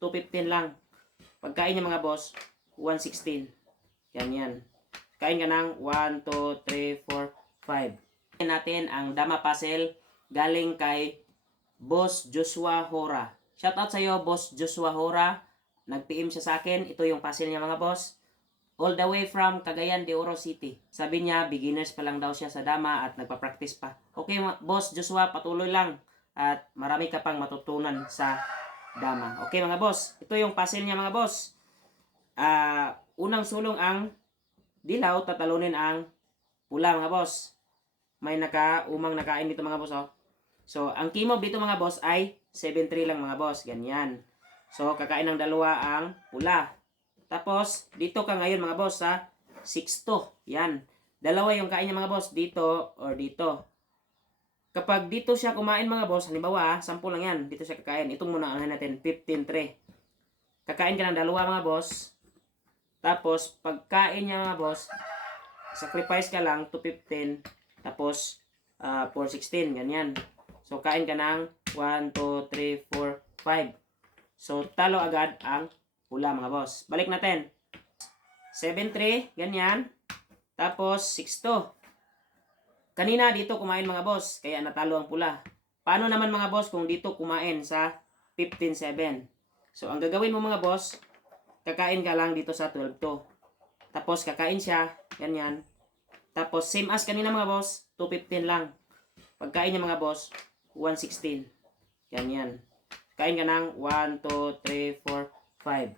215 lang. Pagkain niya mga boss, 116. Yan. Kain ka ng 1, 2, 3, 4, 5. Natin ang Dama Puzzle galing kay Boss Joshua Hora. Shoutout sa iyo, Boss Joshua Hora. Nag-PM siya sa akin. Ito yung puzzle niya mga boss. All the way from Cagayan de Oro City. Sabi niya, beginners pa lang daw siya sa Dama at nagpa-practice pa. Okay, Boss Joshua, patuloy lang. At marami ka pang matutunan sa Dama. Okay mga boss, ito yung puzzle niya mga boss. Unang sulong ang dilaw, tatalunin ang pula mga boss. May umang nakain dito mga boss. Oh. So, ang kimob dito mga boss ay 7-3 lang mga boss. Ganyan. So, kakain ng dalawa ang pula. Tapos, dito ka ngayon mga boss sa 6-2. Yan. Dalawa yung kain niya mga boss. Dito or dito. Kapag dito siya kumain mga boss, halimbawa, 10 lang yan. Dito siya kakain. Itong muna anahin natin, 15-3. Kakain ka ng dalawa mga boss. Tapos, pagkain niya mga boss, sacrifice ka lang, 215. Tapos, 416. Ganyan. So, kain ka ng 1, 2, 3, 4, 5. So, talo agad ang pula mga boss. Balik natin. 7-3. Ganyan. Tapos, 6-2. Kanina dito kumain mga boss, kaya natalo ang pula. Paano naman mga boss kung dito kumain sa 15-7? So, ang gagawin mo mga boss, kakain ka lang dito sa 12-2. Tapos, kakain siya, ganyan. Tapos, same as kanina mga boss, 215 lang. Pagkain niya mga boss, 116. Ganyan. Kain ka ng 1, 2, 3, 4, 5.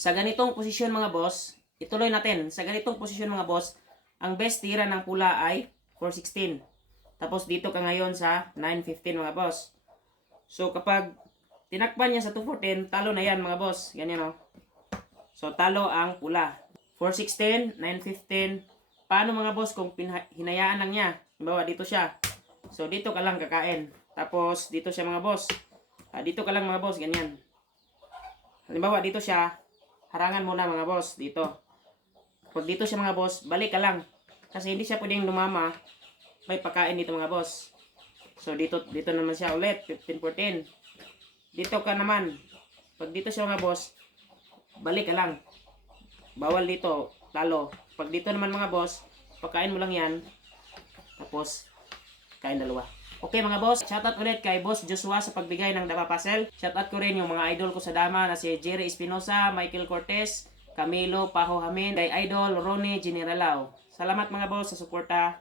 Sa ganitong posisyon mga boss, ituloy natin. Sa ganitong posisyon mga boss, ang best tira ng pula ay 416. Tapos dito ka ngayon sa 915 mga boss. So kapag tinakpan niya sa 214, talo na yan mga boss. Ganyan o. So talo ang pula. 416, 915. Paano mga boss kung hinayaan lang niya? Halimbawa dito siya. So dito ka lang kakain. Tapos dito siya mga boss. Dito ka lang mga boss. Ganyan. Halimbawa dito siya. Harangan muna mga boss. Dito. Pag dito siya mga boss, balik ka lang. Kasi hindi siya pwedeng lumama. May pagkain dito mga boss. So dito naman siya ulit. 15-14. Dito ka naman. Pag dito siya mga boss, balik ka lang. Bawal dito. Talo. Pag dito naman mga boss, pagkain mo lang yan. Tapos, kain dalawa. Okay mga boss, shoutout ulit kay Boss Joshua sa pagbigay ng Dama Puzzle. Shoutout ko rin yung mga idol ko sa Dama na si Jerry Espinosa, Michael Cortez, Camilo Paho Hamin, kay Idol Ronnie Generalao. Salamat mga boss sa suporta.